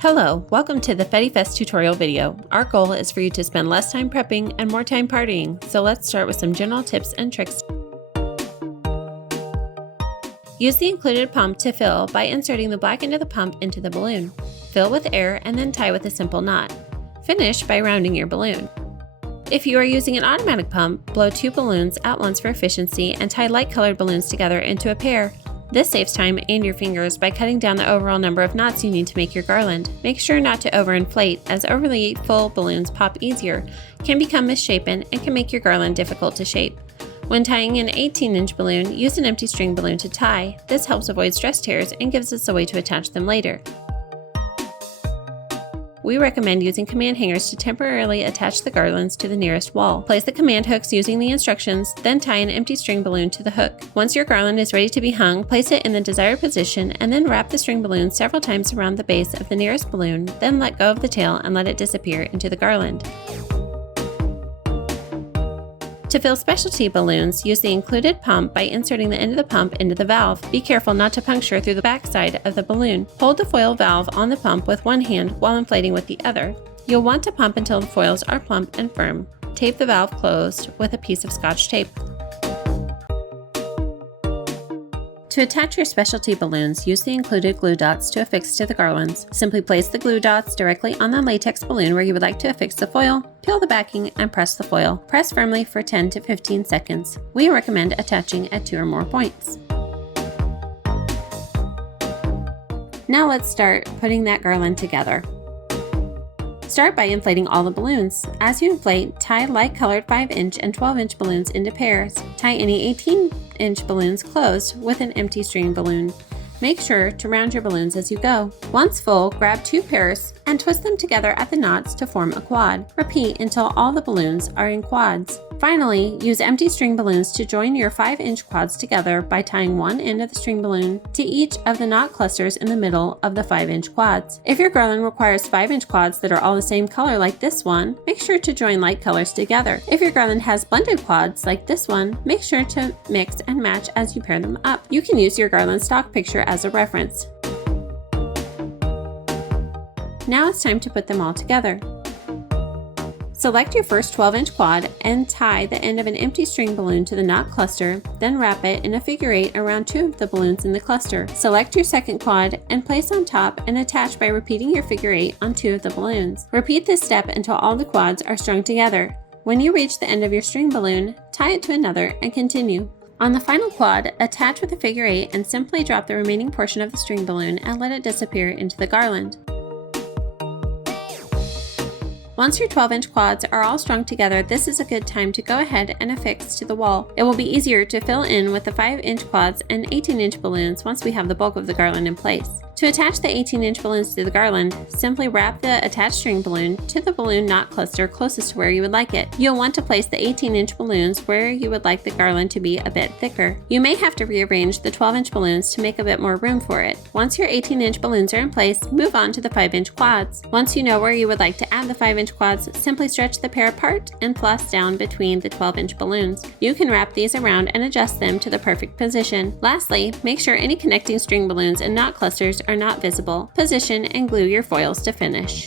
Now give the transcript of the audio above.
Hello, welcome to the FettyFest tutorial video. Our goal is for you to spend less time prepping and more time partying, so let's start with some general tips and tricks. Use the included pump to fill by inserting the black end of the pump into the balloon. Fill with air and then tie with a simple knot. Finish by rounding your balloon. If you are using an automatic pump, blow 2 balloons at once for efficiency and tie light-colored balloons together into a pair. This saves time and your fingers by cutting down the overall number of knots you need to make your garland. Make sure not to overinflate, as overly full balloons pop easier, can become misshapen, and can make your garland difficult to shape. When tying an 18-inch balloon, use an empty string balloon to tie. This helps avoid stress tears and gives us a way to attach them later. We recommend using command hangers to temporarily attach the garlands to the nearest wall. Place the command hooks using the instructions, then tie an empty string balloon to the hook. Once your garland is ready to be hung, place it in the desired position and then wrap the string balloon several times around the base of the nearest balloon, then let go of the tail and let it disappear into the garland. To fill specialty balloons, use the included pump by inserting the end of the pump into the valve. Be careful not to puncture through the backside of the balloon. Hold the foil valve on the pump with one hand while inflating with the other. You'll want to pump until the foils are plump and firm. Tape the valve closed with a piece of Scotch tape. To attach your specialty balloons, use the included glue dots to affix to the garlands. Simply place the glue dots directly on the latex balloon where you would like to affix the foil, peel the backing, and press the foil. Press firmly for 10 to 15 seconds. We recommend attaching at 2 or more points. Now let's start putting that garland together. Start by inflating all the balloons. As you inflate, tie light-colored 5-inch and 12-inch balloons into pairs. Tie any 18-inch balloons closed with an empty string balloon. Make sure to round your balloons as you go. Once full, grab 2 pairs and twist them together at the knots to form a quad. Repeat until all the balloons are in quads. Finally, use empty string balloons to join your 5-inch quads together by tying one end of the string balloon to each of the knot clusters in the middle of the 5-inch quads. If your garland requires 5-inch quads that are all the same color like this one, make sure to join light colors together. If your garland has blended quads like this one, make sure to mix and match as you pair them up. You can use your garland stock picture as a reference. Now it's time to put them all together. Select your first 12-inch quad and tie the end of an empty string balloon to the knot cluster, then wrap it in a figure 8 around 2 of the balloons in the cluster. Select your second quad and place on top and attach by repeating your figure 8 on 2 of the balloons. Repeat this step until all the quads are strung together. When you reach the end of your string balloon, tie it to another and continue. On the final quad, attach with a figure 8 and simply drop the remaining portion of the string balloon and let it disappear into the garland. Once your 12-inch quads are all strung together, this is a good time to go ahead and affix to the wall. It will be easier to fill in with the 5-inch quads and 18-inch balloons once we have the bulk of the garland in place. To attach the 18-inch balloons to the garland, simply wrap the attached string balloon to the balloon knot cluster closest to where you would like it. You'll want to place the 18-inch balloons where you would like the garland to be a bit thicker. You may have to rearrange the 12-inch balloons to make a bit more room for it. Once your 18-inch balloons are in place, move on to the 5-inch quads. Once you know where you would like to add the 5-inch quads, simply stretch the pair apart and floss down between the 12-inch balloons. You can wrap these around and adjust them to the perfect position. Lastly, make sure any connecting string balloons and knot clusters are not visible. Position and glue your foils to finish.